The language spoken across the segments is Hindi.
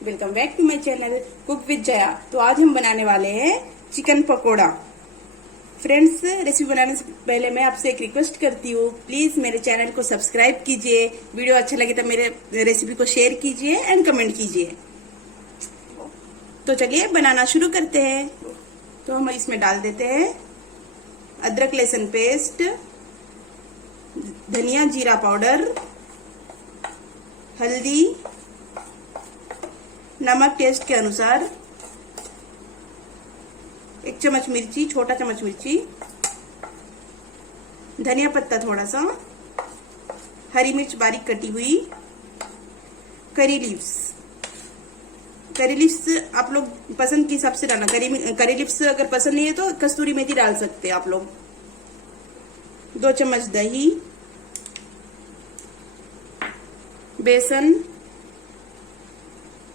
Welcome back to my channel cook with Jaya. तो आज हम बनाने वाले हैं चिकन पकोड़ा। फ्रेंड्स, रेसिपी बनाने से पहले मैं आपसे एक रिक्वेस्ट करती हूँ, प्लीज मेरे चैनल को सब्सक्राइब कीजिए। वीडियो अच्छा लगे तो मेरे रेसिपी को शेयर कीजिए एंड कमेंट कीजिए। तो चलिए बनाना शुरू करते हैं। तो हम इसमें डाल देते हैं अदरक लहसुन पेस्ट, धनिया जीरा पाउडर, हल्दी, नमक टेस्ट के अनुसार, 1 चम्मच मिर्ची, छोटा चम्मच मिर्ची, धनिया पत्ता थोड़ा सा, हरी मिर्च बारीक कटी हुई, करी लीव्स। करी लीव्स आप लोग पसंद के हिसाब से डालना। करी लीव्स अगर पसंद नहीं है तो कस्तूरी मेथी डाल सकते हैं आप लोग। 2 चम्मच दही, बेसन,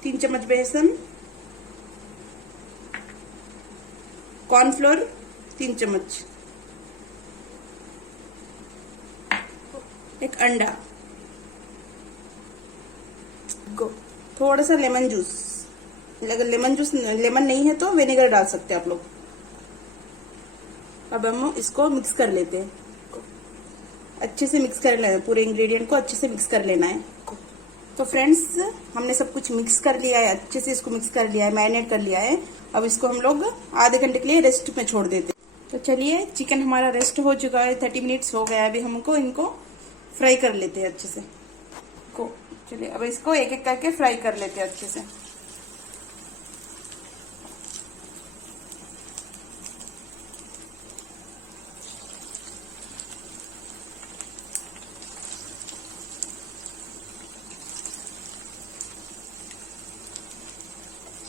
3 चम्मच बेसन, कॉर्नफ्लोर 3 चम्मच, एक अंडा, थोड़ा सा लेमन जूस। अगर लेमन नहीं है तो विनेगर डाल सकते हैं आप लोग। अब हम इसको मिक्स कर लेते हैं। अच्छे से मिक्स कर लेना है, पूरे इंग्रेडिएंट को अच्छे से मिक्स कर लेना है। तो फ्रेंड्स, हमने सब कुछ मिक्स कर लिया है, अच्छे से इसको मिक्स कर लिया है, मैरिनेट कर लिया है। अब इसको हम लोग आधे घंटे के लिए रेस्ट में छोड़ देते हैं। तो चलिए, चिकन हमारा रेस्ट हो चुका है, 30 मिनट्स हो गया है। अभी हमको इनको फ्राई कर लेते हैं अच्छे से। चलिए अब इसको एक एक करके फ्राई कर लेते हैं अच्छे से।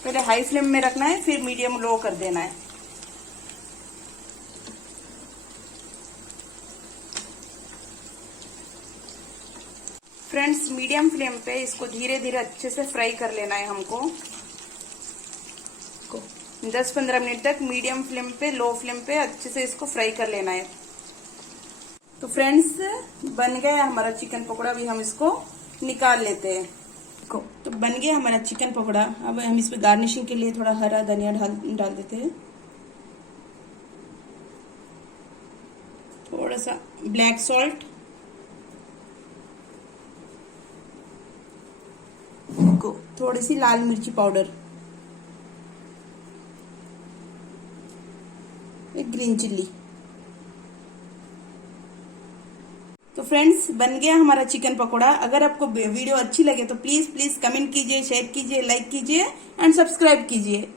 पहले हाई फ्लेम में रखना है, फिर मीडियम लो कर देना है। फ्रेंड्स, मीडियम फ्लेम पे इसको धीरे धीरे अच्छे से फ्राई कर लेना है हमको। 10-15 मिनट तक मीडियम फ्लेम पे, लो फ्लेम पे अच्छे से इसको फ्राई कर लेना है। तो फ्रेंड्स, बन गया हमारा चिकन पकौड़ा। अभी हम इसको निकाल लेते हैं। तो बन गया हमारा चिकन पकौड़ा। अब हम इसमें गार्निशिंग के लिए थोड़ा हरा धनिया डाल देते हैं, थोड़ा सा ब्लैक सॉल्ट, थोड़ी सी लाल मिर्ची पाउडर, एक ग्रीन चिल्ली। तो फ्रेंड्स, बन गया हमारा चिकन पकोड़ा। अगर आपको वीडियो अच्छी लगे तो प्लीज कमेंट कीजिए, शेयर कीजिए, लाइक कीजिए एंड सब्सक्राइब कीजिए।